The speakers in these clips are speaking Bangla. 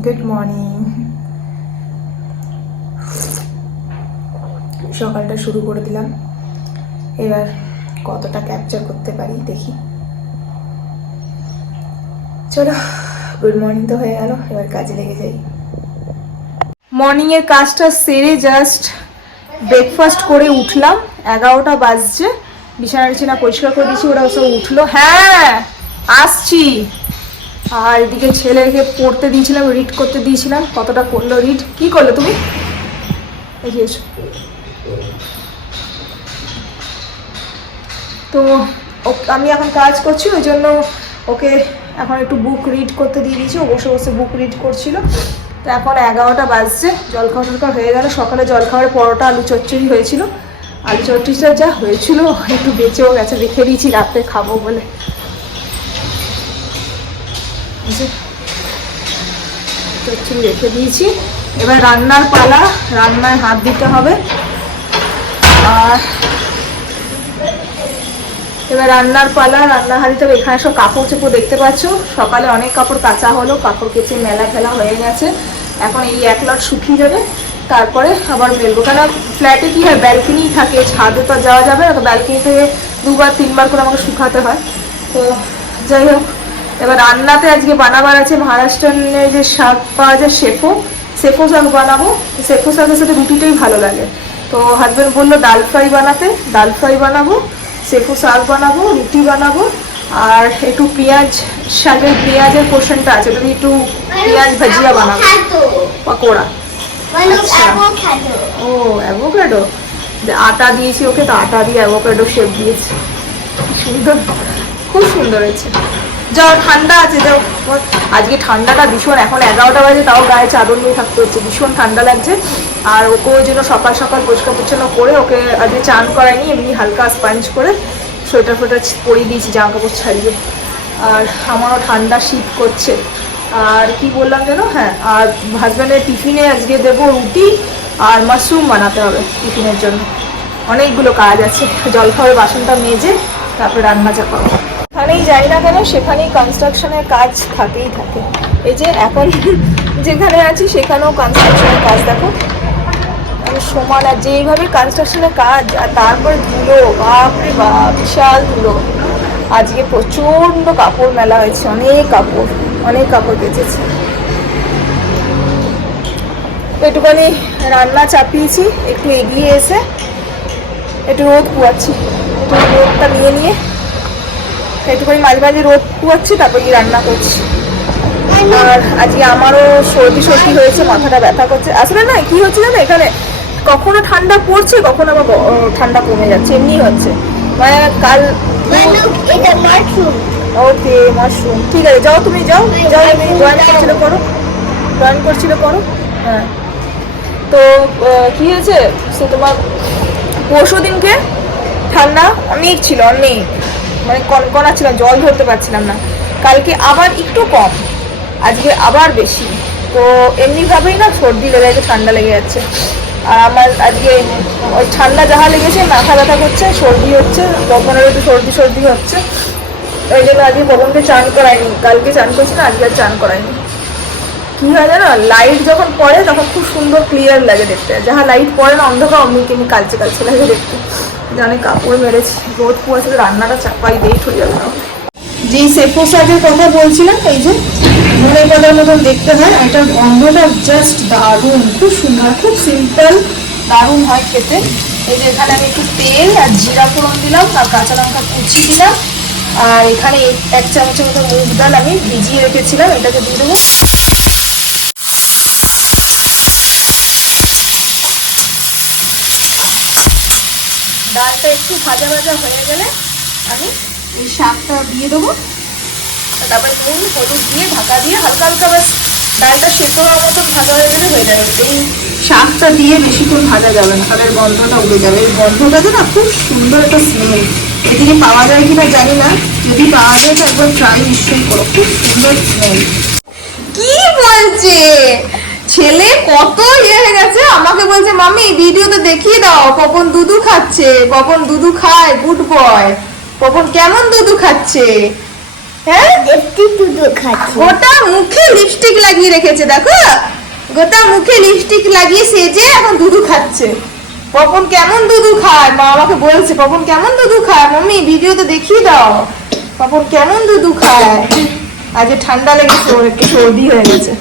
Good morning. সকালটা শুরু করে দিলাম, এবার কতটা ক্যাপচার করতে পারি দেখি। চলো, গুড মর্নিং তো হয়ে গেল, এবার কাজে লেগে যাই। মর্নিংয়ের কাজটা সেরে জাস্ট ব্রেকফাস্ট করে উঠলাম, 11টা বাজছে। বিছানা টিছানা পরিষ্কার করে দিয়েছি, ওরা সব উঠলো। হ্যাঁ আসছি। আর এদিকে ছেলেকে পড়তে দিয়েছিলাম, রিড করতে দিয়েছিলাম। কতটা করলো রিড? কি করলে তুমি? এগিয়েছো তো আমি এখন কাজ করছি, ওই জন্য ওকে এখন একটু বুক রিড করতে দিয়ে দিয়েছি। ও বসে বসে বুক রিড করছিল। তো এখন 11টা বাজছে, জলখাওয়া টলখাওয়া হয়ে গেল। সকালে জলখাওয়ার পরোটা আলু চচ্চড়ি হয়েছিল। আলু চচ্চড়িটা যা হয়েছিল একটু বেঁচেও গেছে, রেখে দিয়েছি রাতে খাবো বলে। চচ্চড়ি রেখে দিয়েছি, এবার রান্নার পালা, রান্নায় হাত দিতে হবে। আর এবার রান্নার পালা, রান্না হাঁড়িতে এখানে সব কাপড় চোপড় দেখতে পাচ্ছ। সকালে অনেক কাপড় কাচা হলো, কাপড় কেচে মেলা ফেলা হয়ে গেছে। এখন এই এক লট শুকিয়ে যাবে, তারপরে আবার মেলবো। কেন ফ্ল্যাটে কি হয়, ব্যালকনি থাকে, ছাদে তো যাওয়া যাবে না, তো ব্যালকনি থেকে 2-3 বার করে আমাকে শুকাতে হয়। তো যাই হোক, এবার রান্নাতে আজকে বানাবার আছে মহারাষ্ট্রের যে শাক পাওয়া যায়, সেফো শাক বানাবো। সেফো শাকের সাথে রুটিটাই ভালো লাগে। তো হাজব্যান্ড বললো ডাল ফ্রাই বানাতে, ডাল ফ্রাই বানাবো, সেফো শাক বানাবো, রুটি বানাবো। আর একটু পেঁয়াজ, শাকের পেঁয়াজের পোর্শনটা আছে, ওটা একটু পেঁয়াজ ভাজিয়া বানাবো, পকোড়া। আচ্ছা, ও অ্যাভোকাডো, আটা দিয়েছি ওকে, তো আটা দিয়ে অ্যাভোকাডো শেপ দিয়েছি। সুন্দর, খুব সুন্দর হয়েছে। যাও, ঠান্ডা আছে যাও। আজকে ঠান্ডাটা ভীষণ, এখন 11টা বাজে, তাও গায়ে চাদর নিয়ে থাকতে হচ্ছে, ভীষণ ঠান্ডা লাগছে। আর ওকে ওই জন্য সকাল সকাল পরিষ্কার পরিচ্ছন্ন করে ওকে আজকে চান করায়নি, এমনি হালকা স্পঞ্জ করে সোয়েটার ফোয়েটার পরিয়ে দিয়েছি, জামা কাপড় ছাড়িয়ে। আর আমারও ঠান্ডা শীত করছে। আর কি বললাম যেন, হ্যাঁ, আর হাজব্যান্ডের টিফিনে আজকে দেবো রুটি আর মাশরুম বানাতে হবে টিফিনের জন্য। অনেকগুলো কাজ আছে, জলখাবারের বাসনটা মেজে তারপরে রান্না চাপাবো। যেখানেই যাই না কেন সেখানেই কনস্ট্রাকশনের কাজ থাকেই থাকে। এই যে এখন যেখানে আছি সেখানেও কনস্ট্রাকশনের কাজ দেখো, সমান। আর যেইভাবে কনস্ট্রাকশনের কাজ, আর তারপরে ধুলো, বাপরে বাপ, বিশাল ধুলো। আজকে প্রচণ্ড কাপড় মেলা হয়েছে, অনেক কাপড় কেচেছি। একটুখানি রান্না চাপিয়েছি, একটু এগিয়ে এসে একটু রোদ পুয়াচ্ছি, একটু রোদটা নিয়ে একটুখানি মাঝে মাঝে রোদ পুয়াচ্ছি, তারপর কি রান্না করছি। আর আজকে আমারও সর্দি হয়েছে, মাথাটা ব্যথা করছে। আসলে না, কি হচ্ছে জানো, এখানে কখনো ঠান্ডা পড়ছে, কখনো আবার ঠান্ডা কমে যাচ্ছে, এমনি হচ্ছে। মানে কাল ওকে মাশরুম, ঠিক আছে, যাও তুমি যাও, জয়েন করছিল করো। হ্যাঁ, তো কি হয়েছে, সে তোমার পরশু দিনকে ঠান্ডা অনেক ছিল, অনেক, মানে কনকনা ছিল, জল ধরতে পারছিলাম না। কালকে আবার একটু কম, আজকে আবার বেশি। তো এমনিভাবেই না সর্দি লেগে যাচ্ছে, ঠান্ডা লেগে যাচ্ছে। আর আমার আজকে ওই ঠান্ডা যাহা লেগেছে, মাথা ব্যথা করছে, সর্দি হচ্ছে, বপনের একটু সর্দি হচ্ছে। ওই জন্য আজকে বপনকে চান করায়নি, কালকে চান করছি না, আজকে আর চান করায়নি। কি হয় জানো, লাইট যখন পড়ে তখন খুব সুন্দর ক্লিয়ার লাগে দেখতে, যাহা লাইট পড়ে না অন্ধকার, অমনি তেমনি কালচে লাগে দেখতে। জানে কাপড় মেরেছি, রোদ পুয়াছে, রান্নাটা চাপাই লেট হয়ে যাবে না। যেই সেফো শাকের কথা বলছিলাম, এই যে ধনে পাতার মতন দেখতে হয়, এটার গন্ধটা জাস্ট দারুণ, খুব সুন্দর, খুব সিম্পল, দারুণ হয় খেতে। এই যে এখানে আমি একটু তেল আর জিরা ফোড়ন দিলাম, আর কাঁচা লঙ্কা কুচি দিলাম। আর এখানে 1 চামচের মতো মুগ ডাল আমি ভিজিয়ে রেখেছিলাম, এটাকে দিয়ে দেবো। ডালটা একটু ভাজা হয়ে গেলে আমি এই শাকটা দিয়ে দেবো, তারপরে নুন হলুদ দিয়ে ঢাকা দিয়ে হালকা হালকা বাস ডালটা সেদ্ধ হওয়ার মতন ভাজা হয়ে গেলে হয়ে যাবে। এই শাকটা দিয়ে বেশিক্ষণ ভাজা যাবে না, তাদের গন্ধটা উড়ে যাবে। এই গন্ধটাতে না খুব সুন্দর একটা স্মেল, এদিকে পাওয়া যায় কিনা জানি না, যদি পাওয়া যায় তো একবার ট্রাই নিশ্চয়ই করো, খুব সুন্দর স্মেল। কি বলছে ছেলে, কত হয়ে গেছে, আমাকে বলছে মাম্মি ভিডিওতে দেখিয়ে দাও, পপন দুধু খাচ্ছে, পপন দুধু খায়, গুড বয়। পপন কেমন দুধু খাচ্ছে, হ্যাঁ একটু দুধ খাচ্ছি। গোটা মুখে লিপস্টিক লাগিয়ে রেখেছে, দেখো গোটা মুখে লিপস্টিক লাগিয়ে সেজে এখন দুধু খাচ্ছে। পপন কেমন দুধু খায়, মা আমাকে বলছে পপন কেমন দুধু খায়, মম্মি ভিডিওতে দেখিয়ে দাও পপন কেমন দুধু খায়। আজকে ঠান্ডা লেগেছে, ওর একটু সর্দি হয়ে গেছে।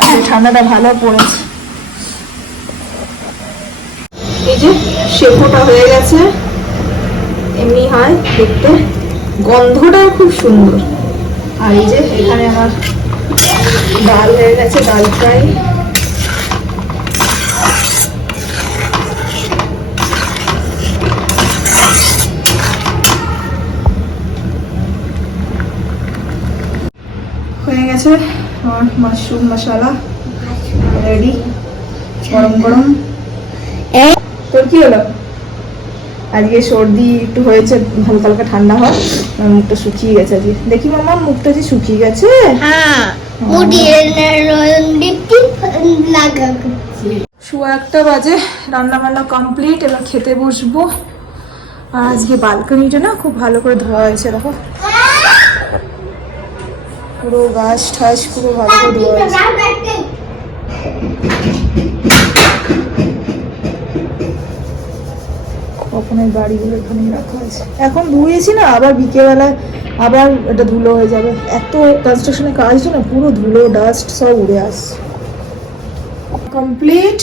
আজকে ঠান্ডাটা ভালো পড়েছে। এই যে শেকোটা হয়ে গেছে, এমনি হয় দেখতে, গন্ধটাও খুব সুন্দর। আর এই যে এখানে আমার ডাল হয়ে গেছে, ডাল ফ্রাই। হয়ে গেছে আমার মাশরুম মশলা রেডি, গরম গরম। তোর কি হলো? আজকে সর্দি একটু হয়েছে, হালকা হালকা ঠান্ডা হয়, মুখটা শুকিয়ে গেছে আজকে। দেখি মামা মুখটা যে শুকিয়ে গেছে। হ্যাঁ সোয়া 1টা বাজে, রান্না বান্না কমপ্লিট, এবার খেতে বসবো। আর আজকে বালকনিটা না খুব ভালো করে ধোয়া হয়েছে, দেখো পুরো গাছ ঠাস পুরো ভালো করে ধোয়া হয়েছে। কখনের গাড়িগুলো এখানে রাখা হয়েছে, এখন ধুয়েছি না, আবার বিকেলবেলায় আবার এটা ধুলো হয়ে যাবে। এত কনস্ট্রাকশনের কাজ তো না, পুরো ধুলো ডাস্ট সব উড়ে আসছে। কমপ্লিট।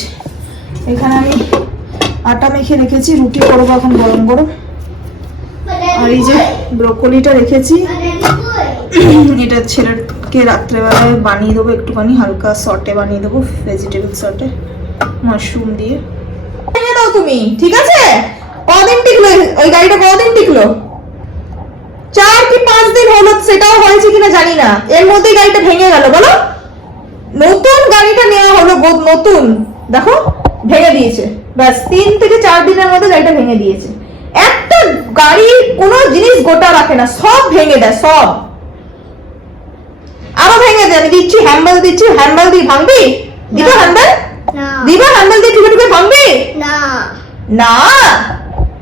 এখানে আমি আটা মেখে রেখেছি, রুটি করবো এখন গরম গরম। আর এই যে ব্রোকলিটা রেখেছি, এটা ছেলেকে রাত্রেবেলায় বানিয়ে দেবো, একটুখানি হালকা সটে বানিয়ে দেবো, ভেজিটেবল সটে মাশরুম দিয়ে। ভেঙে দাও তুমি, ঠিক আছে? কদিন টিকলো ওই গাড়িটা, কদিন টিকলো? 4 কি 5 দিন হলো, সেটাও হয়েছে কিনা জানি না, এর মধ্যেই গাড়িটা ভেঙে গেল। বলো, নতুন গাড়িটা নেওয়া হলো, নতুন, দেখো ভেঙে দিয়েছে। ব্যাস 3 থেকে 4 দিনের মধ্যে গাড়িটা ভেঙে দিয়েছে। একটা গাড়ি কোনো জিনিস গোটা রাখে না, সব ভেঙে দেয়, সব। আরো ভেঙে দেয়, আমি দিচ্ছি হ্যান্ডেল, দিচ্ছি হ্যান্ডেল দিয়ে ভাঙবি? দিবা হ্যান্ডেল? দিবা হ্যান্ডেল দিয়ে টুকে টুকে ভাঙবি? না না,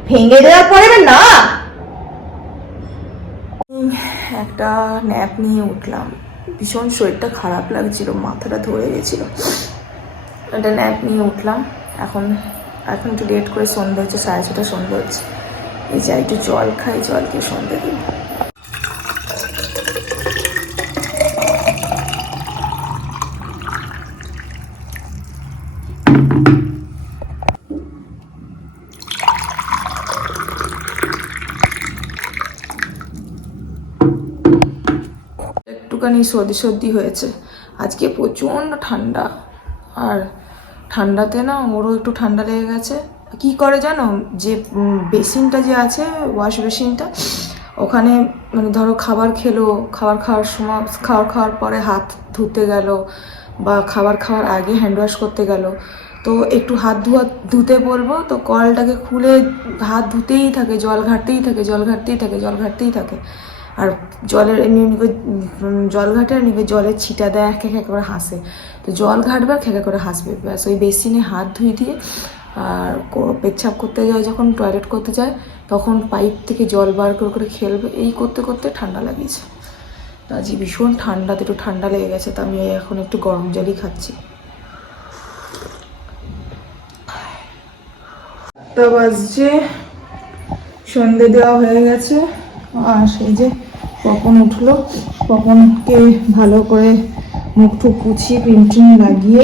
ভেঙে দেওয়ার পরে না। একটা ন্যাপ নিয়ে উঠলাম, ভীষণ শরীরটা খারাপ লাগছিল, মাথাটা ধরে গেছিল, একটা ন্যাপ নিয়ে উঠলাম। এখন একটু লেট করে সন্ধ্যে হচ্ছে, 6:30 সন্ধ্যে হচ্ছে। এই যে একটু জল খাই, জল খেয়ে সন্ধ্যে দিই। একটুখানি সর্দি সর্দি হয়েছে, আজকে প্রচণ্ড ঠান্ডা। আর ঠান্ডাতে না ওরও একটু ঠান্ডা লেগে গেছে। কি করে জানো, যে বেসিনটা যে আছে, ওয়াশ বেসিনটা, ওখানে মানে ধরো খাবার খেলো, খাবার খাওয়ার সময়, খাওয়ার পরে হাত ধুতে গেল, বা খাবার খাওয়ার আগে হ্যান্ড ওয়াশ করতে গেল, তো একটু হাত ধুতে বলবো, তো কলটাকে খুলে হাত ধুতেই থাকে, জল ঘাটতেই থাকে, জল ঘাটতেই থাকে, জল ঘাটতেই থাকে। আর জলের এমনি জল ঘাটে, আর নিবে জলের ছিটা দেয়, এক করে হাসে। তো জল ঘাটবে আর খেঁকা করে হাসবে, ব্যাস। ওই বেসিনে হাত ধুয়ে দিয়ে আর পেচ্ছাপ করতে যায়, যখন টয়লেট করতে যায় তখন পাইপ থেকে জল বার করে খেলবে, এই করতে করতে ঠান্ডা লাগিয়েছে। তো আজকে ভীষণ ঠান্ডাতে একটু ঠান্ডা লেগে গেছে, তো আমি এখন একটু গরম জলই খাচ্ছি। তো বাজছে, সন্ধে দেওয়া হয়ে গেছে। আর সেই যে পপন উঠলো, পপনকে ভালো করে মুখ টুক পুছিয়ে ক্রিম লাগিয়ে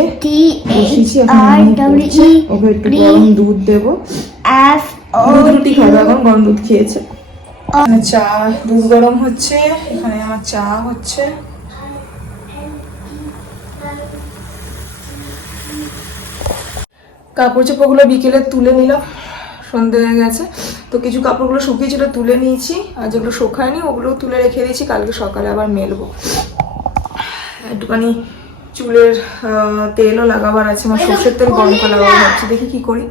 বসিয়েছি, ওকে একটু গরম দুধ দেবো, দুধ রুটি খাবে, এখন গরম দুধ খেয়েছে। চা, দুধ গরম হচ্ছে, এখানে আমার চা হচ্ছে। কাপড় চোপড়গুলো বিকেলে তুলে নিলাম, সন্ধে হয়ে গেছে। তো কিছু কাপড়গুলো শুকিয়েছিল, তুলে নিয়েছি, আর যেগুলো শুকায়নি ওগুলো তুলে রেখে দিয়েছি, কালকে সকালে আবার মেলবো। একটুখানি চুলের তেলও লাগাবার আছে, আমার সর্ষের তেল গরম করে লাগাবো ভাবছি, দেখি কি করি।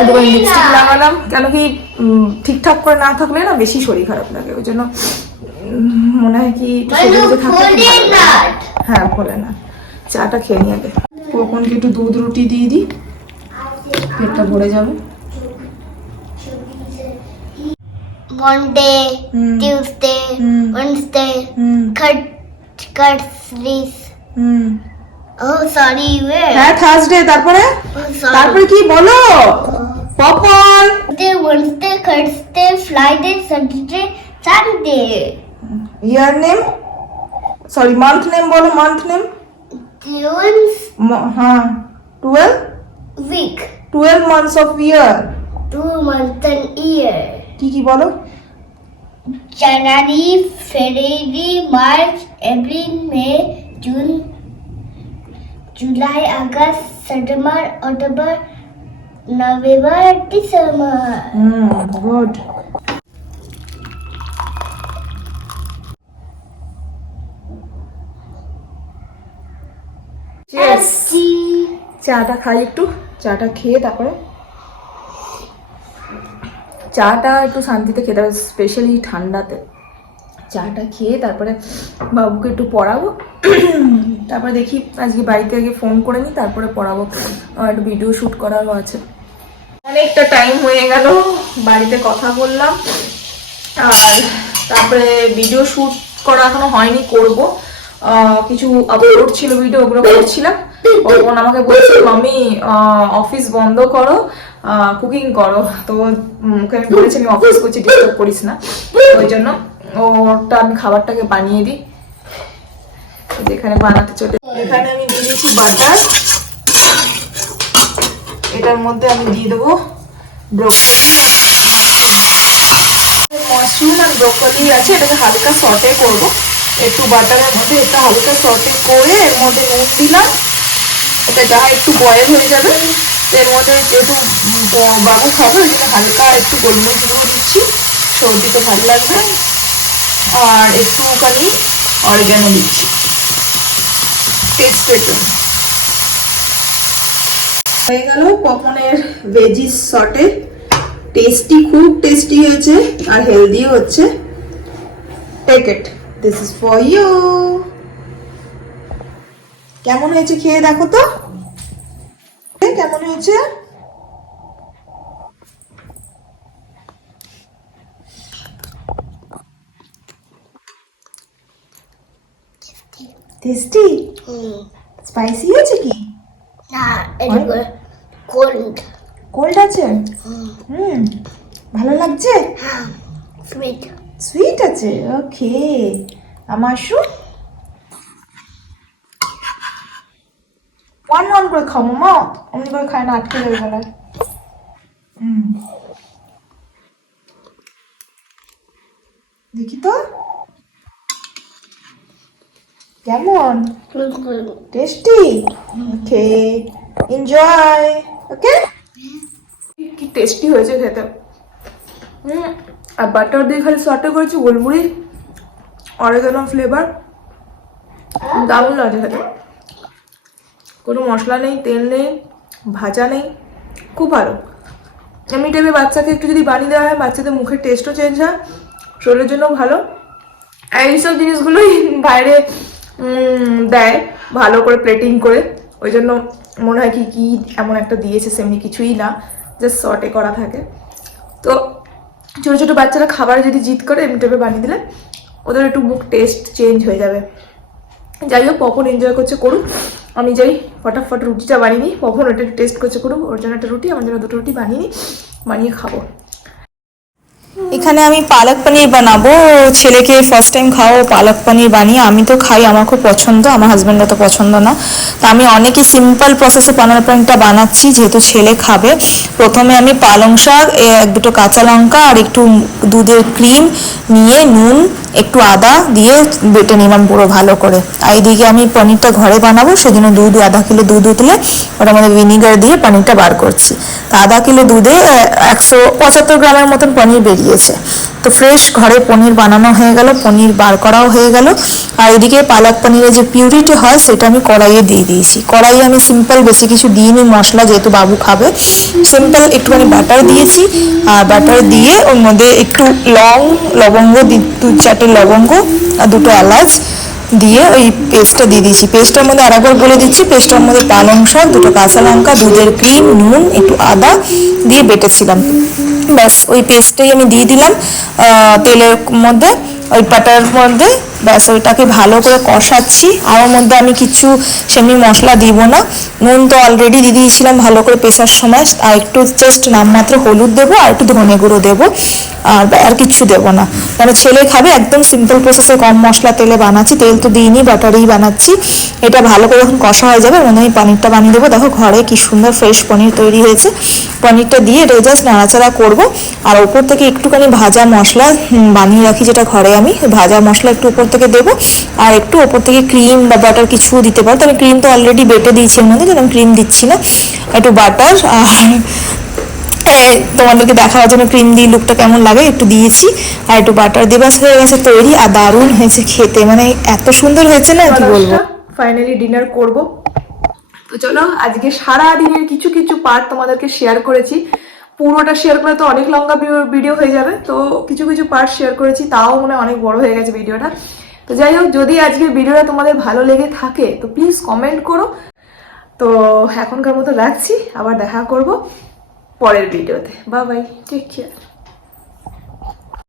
একটুখানি লিপস্টিক লাগালাম, কেন কি ঠিকঠাক করে না থাকলে না বেশি শরীর খারাপ লাগে, ওই জন্য মনে হয় কি একটু শরীরে থাকলে। হ্যাঁ বলে না, চাটা খেয়ে নিয়ে আগে। কখনকে একটু দুধ রুটি দিয়ে দিই, পেটটা ভরে যাবে। Monday, Tuesday, Wednesday, Thursdays. Oh, sorry, where? হ্যাঁ থার্সডে, তারপরে Oh, sorry. তারপরে কি বলো পপন? Wednesday, Thursday, Friday, Saturday, Sunday. Your name, sorry month name বলো, মান্থ নেম। June's হ্যাঁ 12 week. 12 months of year। 2 months and year. কি কি বলো? January, February, March, April, May, June, July, August, September, October, November, December. Good. চাটা খাই একটু, চাটা খেয়ে তারপরে চাটা একটু শান্তিতে খেতে হবে, স্পেশালি ঠান্ডাতে। চাটা খেয়ে তারপরে বাবুকে একটু পড়াবো, তারপরে দেখি আজকে বাড়িতে আগে ফোন করে নিই, তারপরে পড়াবো। আমার একটু ভিডিও শ্যুট করারও আছে। অনেকটা টাইম হয়ে গেল, বাড়িতে কথা বললাম, আর তারপরে ভিডিও শ্যুট করা এখনো হয়নি, করব। কিছু আপলোড ছিল ভিডিও, ওগুলো করছিলাম। ওর আমাকে বলছে মাম্মি অফিস বন্ধ করো, কুকিং করো। তো ওকে আমি বলেছি আমি অফিস করছি, ডিস্টার্ব করিস না। ওই জন্য ওটা আমি খাবারটাকে বানিয়ে দিই, যেখানে বানাতে চলে। এখানে আমি দিয়ে দিয়েছি বাটার, এটার মধ্যে আমি দিয়ে দেবো মাশরুম আর ব্রোকলি আছে, এটাকে হালকা সটে করবো একটু বাটারের মধ্যে। এটা হালকা সটে করে এর মধ্যে নুন দিলাম, এটা যা একটু বয়েল হয়ে যাবে। এর মধ্যে যেহেতু বাবু খাবে ওই জন্য হালকা একটু গোলমরিচ গুঁড়ো দিচ্ছি, সর্দিতে ভালো লাগবে। আর একটুখানি অরিগ্যানো দিচ্ছি টেস্টের জন্য। হয়ে গেল পপনের ভেজিস সটে, টেস্টি, খুব টেস্টি হয়েছে আর হেলদিও হচ্ছে। Take it, this is for you. কেমন হয়েছে খেয়ে দেখো তো, কেমন হয়েছে? টেস্টি? স্পাইসি হয়েছে কি? Nah, it's cold. কোল্ড আছে? ভালো লাগছে? Sweet. সুইট আছে, ওকে। আমার শু ওয়ান ওয়ান করে খাও মামা, অমনি করে খায় না, আটকে যাবে গলায়। দেখি তো কেমন, টেস্টি? ওকে, এনজয়। ওকে, কি টেস্টি হয়েছে খেতে। আর বাটার দিয়ে খালি সটে করেছি, গোলমরিচ অরিগানো ফ্লেভার, দারুণ লাগছে খেতে। কোনো মশলা নেই, তেল নেই, ভাজা নেই, খুব ভালো। এমনি টাইপের বাচ্চাকে একটু যদি বানিয়ে দেওয়া হয়, বাচ্চাদের মুখের টেস্টও চেঞ্জ হয়, শরীরের জন্য ভালো। আর এইসব জিনিসগুলোই বাইরে দেয় ভালো করে প্লেটিং করে, ওই জন্য মনে হয় কি কি এমন একটা দিয়েছে, সেমনি কিছুই না, জাস্ট সটে করা থাকে। তো ছোটো ছোটো বাচ্চারা খাবারে যদি জিদ করে এমনি টাইপের বানিয়ে দিলে ওদের একটু মুখ টেস্ট চেঞ্জ হয়ে যাবে। যাই হোক, পপন এনজয় করছে, করুক। আমি যাই ফটাফট রুটিটা বানিয়ে নিই। পপন ওটা টেস্ট করছে, করুক। ওর জন্য একটা রুটি, আমার জন্য দুটো রুটি বানিয়ে নিই, বানিয়ে খাবো। এখানে আমি পালক পনির বানাবো, ছেলেকে ফার্স্ট টাইম খাওয়াবো পালক পনির বানিয়ে। আমি তো খাই, আমার খুব পছন্দ, আমার হাজব্যান্ডের তো পছন্দ না। তো আমি অনেকই সিম্পল প্রসেসে পালক পনিরটা বানাচ্ছি, যেহেতু ছেলে খাবে। প্রথমে আমি পালং শাক, এক দুটো কাঁচা লঙ্কা আর একটু দুধের ক্রিম নিয়ে নুন একটু আদা দিয়ে বেটে নিলাম পুরো ভালো করে। আর এইদিকে আমি পনিরটা ঘরে বানাবো, সেজন্য দুধ, আধা কিলো দুধ উতলে ওটার মধ্যে ভিনিগার দিয়ে পনিরটা বার করছি। তো আধা কিলো দুধে 175 গ্রামের মতন পনির বেরিয়েছে। তো ফ্রেশ ঘরে পনির বানানো হয়ে গেল, পনির বার করাও হয়ে গেল। আর এদিকে পালক পনিরের যে পিউরিটি হয় সেটা আমি কড়াইয়ে দিয়ে দিয়েছি। কড়াইয়ে আমি সিম্পল, বেশি কিছু দিইনি মশলা, যেহেতু বাবু খাবে। সিম্পল একটুখানি বাটার দিয়েছি, আর বাটার দিয়ে ওর মধ্যে একটু লবঙ্গ, 2-4টে লবঙ্গ আর 2টো এলাচ দিয়ে ওই পেস্টটা দিয়ে দিয়েছি। পেস্টের মধ্যে আরেকবার বলে দিচ্ছি, পেস্টের মধ্যে পালং শাক, 2টো কাঁচা লঙ্কা, দুধের ক্রিম, নুন, একটু আদা দিয়ে বেটেছিলাম। ব্যাস ওই পেস্টটাই আমি দিয়ে দিলাম তেলের মধ্যে। ওই বাটার মধ্যে, ব্যাস ওইটাকে ভালো করে কষাচ্ছি। আর ওর মধ্যে আমি কিছু সেমনি মশলা দিব না, নুন তো অলরেডি দিয়ে দিয়েছিলাম ভালো করে পেশার সময়, আর একটু জাস্ট নামমাত্র হলুদ দেবো আর একটু ধনে গুঁড়ো দেবো, আর কিচ্ছু দেবো না। মানে ছেলে খাবে, একদম সিম্পল প্রসেসে কম মশলা তেলে বানাচ্ছি, তেল তো দিইনি, বাটারেই বানাচ্ছি। এটা ভালো করে যখন কষা হয়ে যাবে মানে আমি পনিরটা বানিয়ে দেবো। দেখো ঘরে কি সুন্দর ফ্রেশ পনির তৈরি হয়েছে। পনিরটা দিয়ে এটা জাস্ট নাড়াচাড়া করবো, আর ওপর থেকে একটুখানি ভাজা মশলা বানিয়ে রাখি যেটা ঘরে, আমি ভাজা মশলা একটু উপর থেকে দেবো, আর একটু ওপর থেকে ক্রিম বা বাটার কিছু দিতে পারো। তবে ক্রিম তো অলরেডি বেটে দিয়েছি এর মধ্যে, আমি ক্রিম দিচ্ছি না, একটু বাটার আর তোমাদেরকে দেখার জন্য ক্রিম দিয়ে লুকটা কেমন লাগে একটু দিয়েছি, আর একটু বাটার দিয়ে ব্যাস হয়ে গেছে তৈরি। আর দারুণ হয়েছে খেতে, মানে এত সুন্দর হয়েছে না কি বলবো। ফাইনালি ডিনার করব। তো চলো, আজকে সারা দিনের কিছু কিছু পার্ট তোমাদেরকে শেয়ার করেছি। পুরোটা শেয়ার করে তো অনেক লম্বা ভিডিও হয়ে যাবে, তো কিছু কিছু পার্ট শেয়ার করেছি, তাও মনে অনেক বড় হয়ে গেছে ভিডিওটা। তো যাই হোক, যদি আজকের ভিডিওটা তোমাদের ভালো লেগে থাকে তো প্লিজ কমেন্ট করো। তো এখনকার মতো রাখছি, আবার দেখা করব পরের ভিডিওতে। Bye bye, take care.